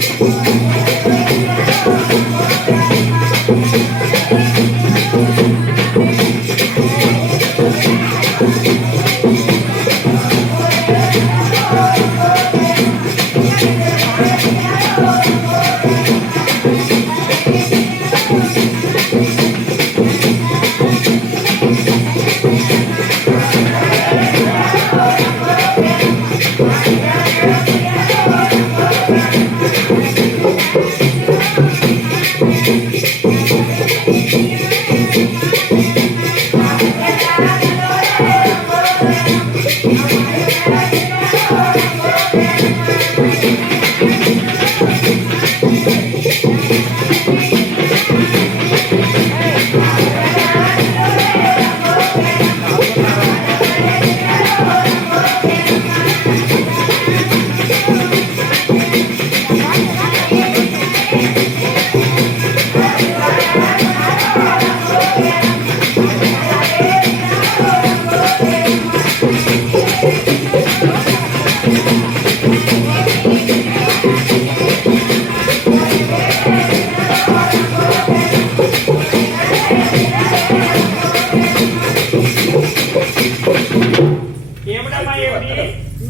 Oh, oh.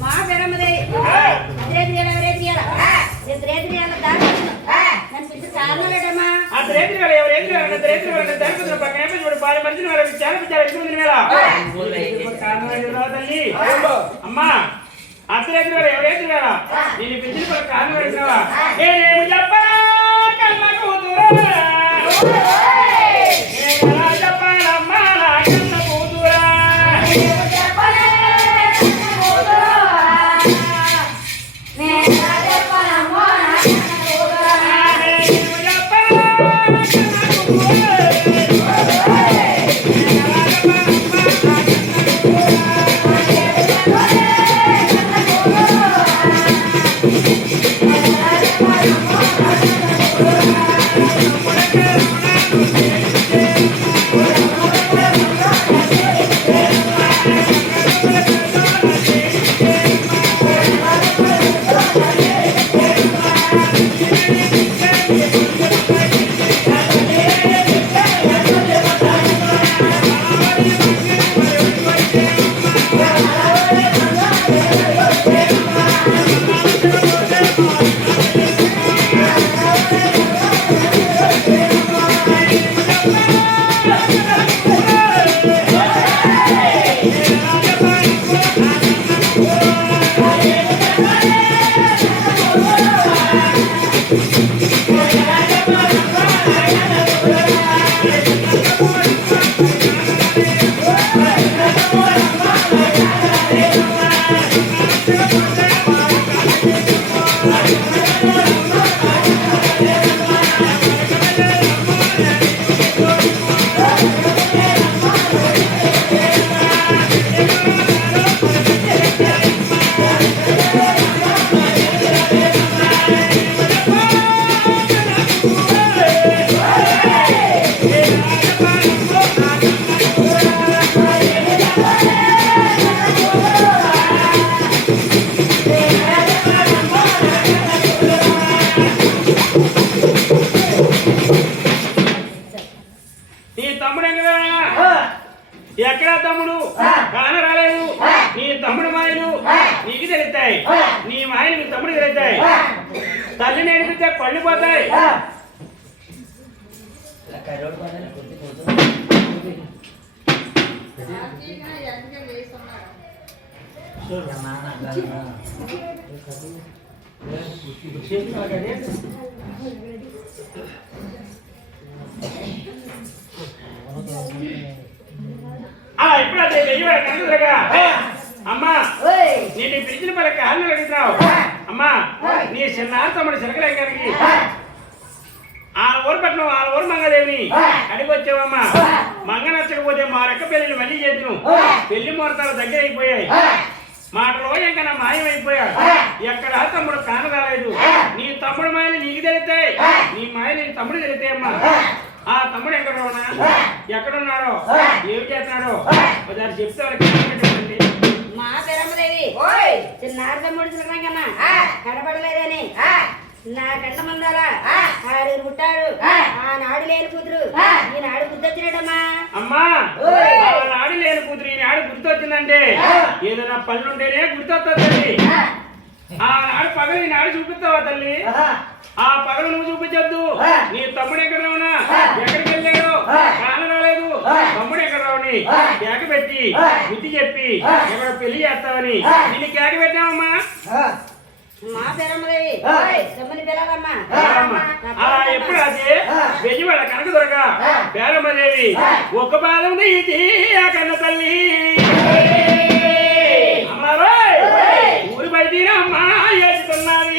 ಮಹಾಬೇರಮ್ಮದೇ ಅದ್ರೇದ್ರಿಗಳ ಅವರೇದ್ರಿಗಳ ಎದ್ರೇದ್ರಿಗಳ ದಾಖಲೆ ನನ್ನ ಬಿಟ್ಟು ಸಾಲಲ್ಲಡಮ್ಮ ಅದ್ರೇದ್ರಿಗಳ ಅವರೇದ್ರಿಗಳ ಅದ್ರೇದ್ರಿಗಳ ದಾಖಲೆ ಪಕ್ಕ ಎಂಬ ನೋಡಿ ಬಾರಿ ಮಂದಿನ ಮೇಲೆ ವಿಚಾರ ವಿಚಾರ ಇದು ಮಂದಿನ ಮೇಲೆ ಕಾರಣದಲ್ಲಿ ಅಮ್ಮ ಅದ್ರೇದ್ರಿಗಳ ಅವರೇದ್ರಿಗಳ ನೀನು ಬಿದ್ದಿನ ಪಕ್ಕ ಕಾರಣ ಹೇಳಿದ್ರವ కన్న నీకు తెలుస్తాయి. నీ మాయలు నీ తమ్ముడు తెలుస్తాయి. తల్లి నేడిపితే పళ్ళు పోతాయి. ఆ. ఇప్పుడు అదే వెయ్యి కనుక అమ్మా నేను పిలిచిన పల కాళ్ళు అడుగుతావు అమ్మా నీ చిన్న తమ్ముడు చిలకలే గారికి ఊరు పెట్టినావు ఆ ఊరు మంగదేవిని అడిగి వచ్చావమ్మా మంగ నచ్చకపోతే మా రెక్క పెళ్ళిని మళ్ళీ చేద్దాం పెళ్ళి ముహూర్తాలు దగ్గర అయిపోయాయి. మాటలో ఇంకా నా మాయమైపోయాడు ఎక్కడ తమ్ముడు కాన రాలేదు నీ తమ్ముడు మాయలు నీకు తెలుస్తాయి. నీ మాయలు నీ తమ్ముడు తెలుస్తాయి అమ్మా ఆ తమ్ముడు ఎక్కడ ఉన్నా ఎక్కడున్నాడో? ఏం చేస్తున్నాడో? ఒకసారి చెప్తే వాళ్ళకి. మా పెరమదేవి చిన్నారి తమ్ముడు కన్నా కనపడలేదని. నా కంట మందాల ఆరుగురు పుట్టారు ఆ! నాడు లేని కూతురు. ఈనాడు గుర్తొచ్చినట్టమ్మా. అమ్మా! నాడు లేని కూతురు ఈనాడు గుర్తొచ్చిందంటే ఏదైనా పనులుంటేనే గుర్తొస్తుంది ఆ! నాడు పగలు ఈనాడు చూపిస్తావా తల్లి? ఆ పగలు నువ్వు చూపించొద్దు. నీ తమ్ముడు ఎక్కడ రావునా ఎక్కడికి వెళ్ళాడు? కాన రాలేదు. తమ్ముడు రావుని కేక పెట్టి బుద్ధి చెప్పి ఎక్కడ పెళ్ళి చేస్తావని నిన్ను కేక పెట్టావమ్మా? మా పేరమ్మదేవి తమ్ముని పిల్లలమ్మా. అమ్మా, అలా ఎప్పుడు అదే వెయ్యివాడ కనక దొరక. పేరమ్మదేవి ఒక్క పాదం తీసి ఆ కన్న తల్లి. అమ్మారోయ్, ఊరి బయట అమ్మా ఏడుతున్నది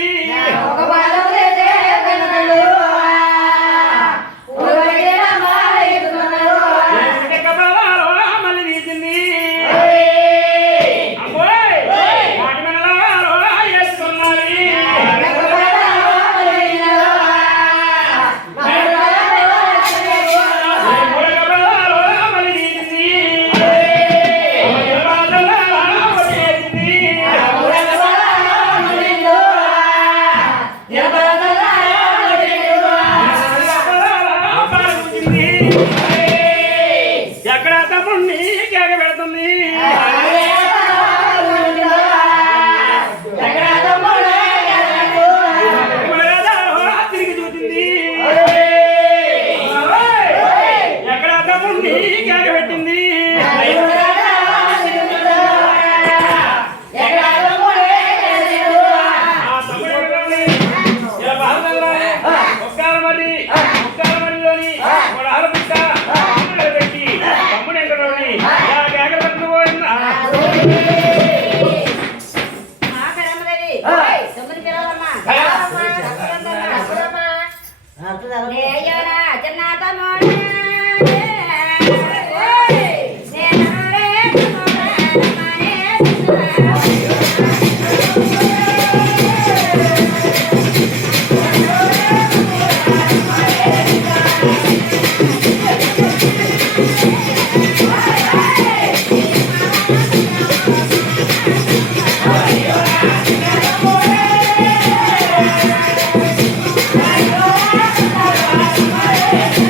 కేక తమ్ముని పిల్లలమ్మా Thank you.